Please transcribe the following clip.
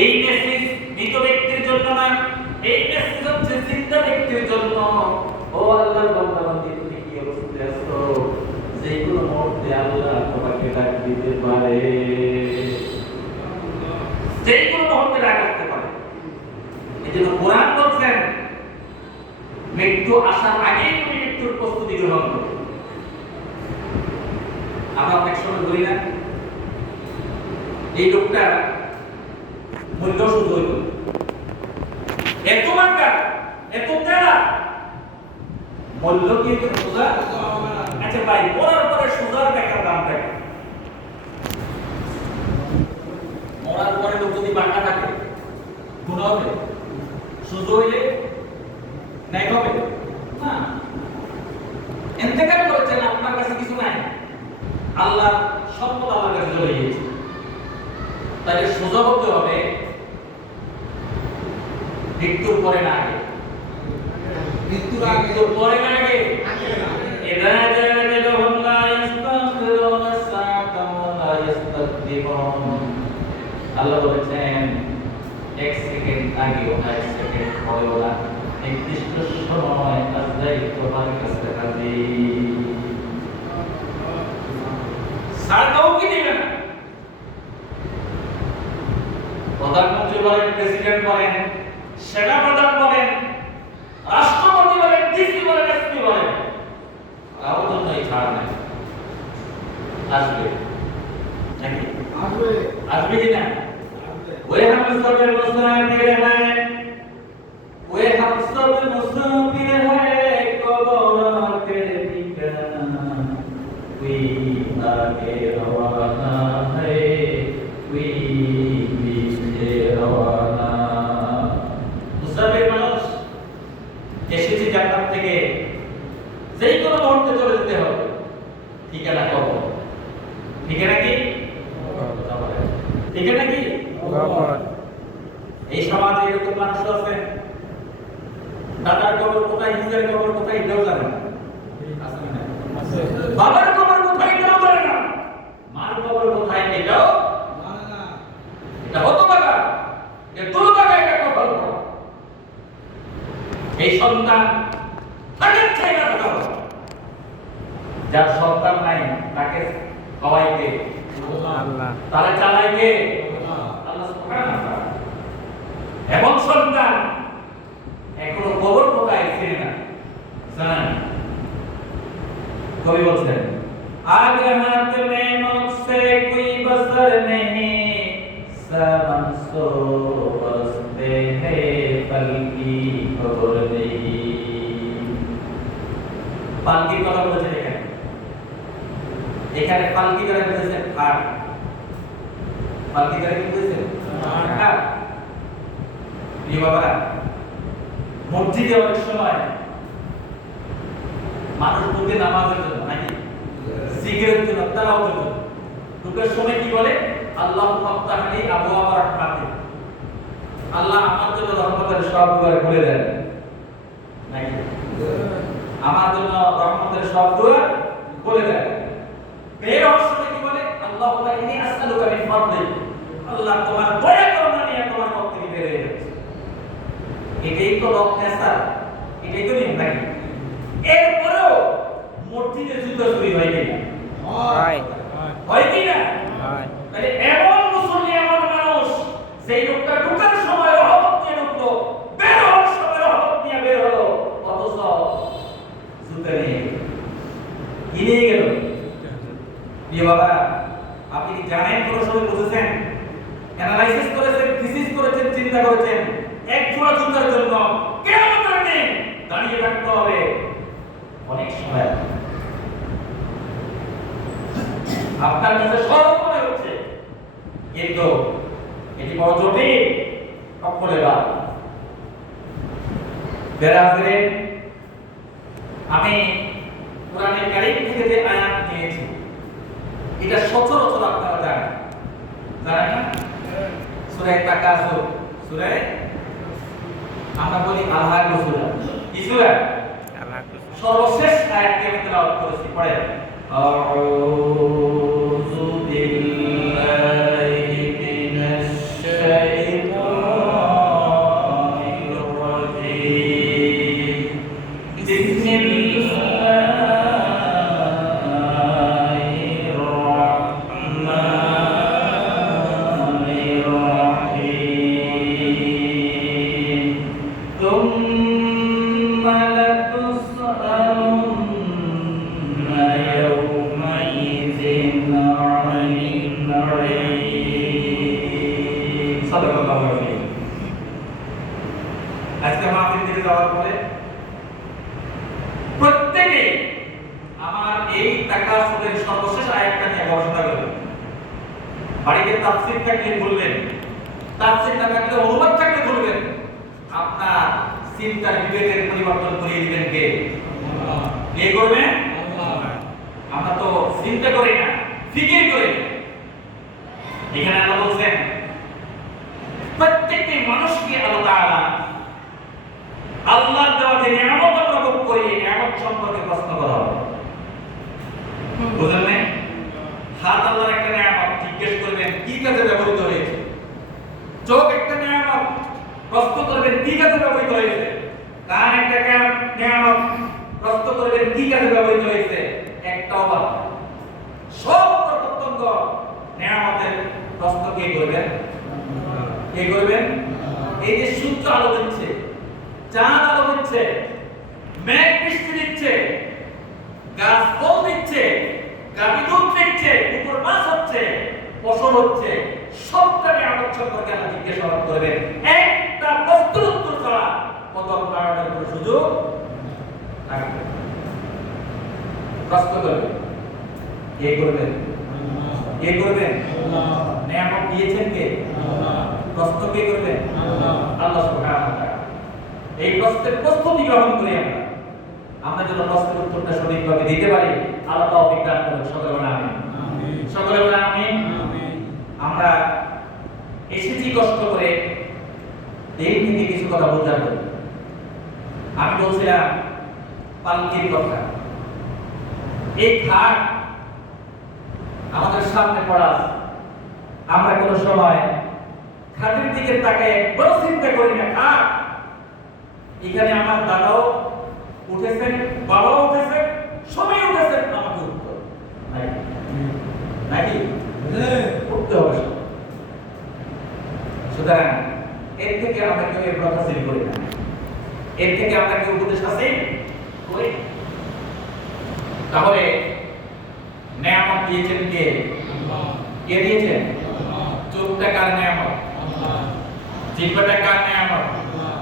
এই মেসেজ মৃত ব্যক্তির জন্য না, এই মেসেজ হচ্ছে জিন্দা ব্যক্তির জন্য। ও আল্লাহর বান্দা বান্দি, তুমি কি অবস্থায় আছো? যে কোনো মুহূর্তে আল্লাহ তোমাকে ডাক দিতে পারে, যে কোনো মুহূর্তে ডাক আসতে পারে। এজন্য কোরআন বলছেন মৃত্যু আসার আগেই তুমি মৃত্যুর প্রস্তুতি গ্রহণ করো। আমরা অনেক সময় বলি না, এই লোকটা মূল্য শুধু হইল এত মার্কা এত তেরা মূল্য কিন্তু সোজা। আচ্ছা ভাই, মরার পরে সোজার টাকার দাম থাকে, মরার পরে লোক যদি বাঁকা থাকে গুণ হবে, সোজা হইলে নাই হবে না। ইন্তেকাল করেছেন, আপনার কাছে কিছু নাই, আল্লাহ সম্পদ আমার কাছে চলে গিয়েছে, তাহলে সোজা হতে হবে মৃত্যুর পরে না আগে, মৃত্যুর আগে পরে না আগে। ইদা জাআলাহুম লা ইস্তাখিরুনা সাআতান ওয়া লা ইস্তাকদিমুন। আল্লাহ বলেছেন এক সেকেন্ড আগে ও এক সেকেন্ড পরে ওরা নির্দিষ্ট সময় আজরাইল তোমার কাছে হাজির। সারটাও কি দিবে না। প্রধানমন্ত্রী বলেন, প্রেসিডেন্ট বলেন, সেনাপ্রধান বলেন, রাষ্ট্রপতি বলেন, ডিসি বলেন, এসপি বলেন, কারোর জন্য এই ছাড় নেই। আসবে নাকি? আসবে, আসবে কি না? ওয়ে হাম সবে মুসাফির হ্যায়, ওয়ে হাম সবে মুসাফির হ্যায়, কবর কে ঠিকানা ওই আগে রওয়ানা হ্যায়, ওই পিছে রওয়ানা। মুসাফির মানুষ এসেছে জান্নাত থেকে, যেই কোনো মুহূর্তে চলে যেতে হবে। ঠিকানা কবর। ঠিকানা কি? ঠিকানা কি? এই সমাজে এরকম মানুষ আছে, দাদার কবর কোথায়, হিজের কবর কোথায় এটাও জানে না, বাবার কবর কোথায় এটাও জানে না, মার কবর কোথায় এটাও জানে না। এটা হতো বাবা, এ তোর বাবা এটা কবর। এই সন্তান তাকে ছেড়ে দাও, যার সন্তান নাই তাকে খাওয়াইতে আল্লাহ, তারা চালাইতে আল্লাহ সুবহানাহু ওয়া তাআলা। এবং সন্তান এখনো কবর কোথায় চেনে না, জানেন। কবি বলছেন আগে হাত মে মুঝসে কোই বসর নেহি, সামান সো বরসতে হে পলকি খবর নেহি। পালকির কথা বলেছেন এখানে, এখানে পালকি দ্বারা বুঝেছেন খাট, পালকি দ্বারা কি বুঝেছেন? খাট। প্রিয় বাবারা, মসজিদে অনেক সময় মানুষ ঢুকে নামাজের জন্য, নাকি জিকিরের জন্য, তালাওয়াতের জন্য। ঢুকার সময় কি বলে? আল্লাহু ফাফতাহলি আবওয়াবা রাহমাতিক, আল্লাহ আমার জন্য রহমতের সব দুয়ার খুলে দেন, নাকি আমার জন্য রহমতের সব দুয়ার খুলে দেন। বের হওয়ার সময় কি বলে? আল্লাহুম্মা ইন্নী আসআলুকা মিন ফাদলিক, আল্লাহ তোমার দয়া করুণা নিয়ে তোমার পক্ষ থেকে বের হয়ে যাচ্ছে। এটাই তো লক্ষ্যের, এটাই তো নিয়ম, নাকি? এরপরেও মসজিদে যুদ্ধ চুরি হয় কিনা? হয় কিনা? তাহলে এমন মুসল্লি, এমন মানুষ, সেই লোকটা ঢুকার সময় রহমত নিয়ে ঢুকলো, বের হওয়ার সময় রহমত নিয়ে বের হলো, অথচ জুতা নিয়ে কি নিয়ে গেল? প্রিয় বাবা, আপনি কি জানেন, কোন সময় বুঝেছেন, অ্যানালাইসিস করেছেন, থিসিস করেছেন, চিন্তা করেছেন, এক জোড়া জুতার জন্য কিয়ামতের দিন দাঁড়িয়ে থাকতে হবে? অনেক সময় আপনার কাছে সহজ মনে হচ্ছে, কিন্তু এটি বড় জটিল। সকলে বাদ বেরাজের, আমি কোরআনের কারীম থেকে যে আয়াত নিয়েছি, এটা সচরাচর আপনারা জানেন, জানেন না? সূরা তাকাসুর, সূরা আমরা বলি আল-হাক্ক সূরা, কি সূরা? আল-হাক্ক। সর্বশেষ আয়াতটি আমি তেলাওয়াত করেছি, পড়েন। আউযু বিল্লাহি মিনাশ সাল্লাল্লাহু আলাইহি ওয়াসাল্লাম। আজকে মাহফিল থেকে যাওয়ার পরে প্রত্যেকে আমার এই তাকাসুরের সর্বশেষ আয়াতটা নিয়ে গবেষণা করবেন। বাড়িতে তাফসীর থাকলে বলবেন, তাফসীর না থাকলে অনুবাদ থাকলে বলবেন। আপনার চিন্তার বিবেকের পরিবর্তন করিয়ে দিবেন কে? আল্লাহ। কে করবে? আল্লাহ। আমরা তো চিন্তা করি না, ফিকির করি। এখানে আল্লাহ বলছেন প্রত্যেকটি মানুষকে আল্লাহ তাআলা আল্লাহর দেওয়া যে নিয়ামত আমরা ভোগ করি, এই নিয়ামত সম্পর্কে প্রশ্ন করা হবে। বুঝলেন না? হাত আল্লাহর একটা নিয়ামত, জিজ্ঞেস করবেন কি কাজে ব্যবহৃত হয়েছে। চোখ একটা নিয়ামত, প্রশ্ন করবেন কি কাজে ব্যবহৃত হয়েছে। কান একটা নিয়ামত, প্রশ্ন করবেন কি কাজে ব্যবহৃত হয়েছে। একটাও বাদ নাই। সব প্রত্যঙ্গ নিয়ামতের প্রশ্ন কে করবেন? কে করবেন? এই যে সূর্য আলো দিচ্ছে, চাঁদ আলো দিচ্ছে, মেঘ বৃষ্টি দিচ্ছে, গাছ ফল দিচ্ছে, গাভী দুধ দিচ্ছে, কুকুর মাছ হচ্ছে, ফসল হচ্ছে, সবটা নিয়ামত সম্পর্কে আমরা জিজ্ঞাসাবাদ করবেন। একটা প্রশ্নের উত্তর ছাড়া কদম নাড়ানোর কোনো সুযোগ থাকবে না। প্রশ্ন করবেন কে করবেন? কে করবেন? নিয়ামত দিয়েছেন কে? প্রশ্ন কে করবেন? আল্লাহ সুবহানাহু ওয়া তাআলা। এই প্রশ্নের প্রস্তুতি গ্রহণ করি আমরা যেন প্রশ্নের উত্তরটা সঠিকভাবে দিতে পারি। আল্লাহ তৌফিক দান করুন। সকলে বলেন আমিন। সকলে বলেন আমিন। আমরা এসেছি কষ্ট করে, দিন থেকে কিছু কথা বোঝার জন্য। আমি বলছিলাম পালকির কথা। এই খাট আমাদের সামনে পড়া আছে। আমরা কোনো সময় খাটের দিকে তাকায় একবার চিন্তা করি না। খাট এখানে আমার দাদাও উঠেছেন, বাবাও উঠেছেন, সবাই উঠেছেন, আমাকে উঠতে নাকি উঠতে হবে সব। সুতরাং এর থেকে আমরা কেউ এর কথা চিন্তা করি না। এর থেকে আমরা কেউ উপদেশ আছে করি। তাহলে নিয়ামত দিয়েছেন কে? আল্লাহ। কে দিয়েছেন? আল্লাহ। চোখটা কার নিয়ামত? আল্লাহ। জিহ্বাটা কার নিয়ামত? আল্লাহ।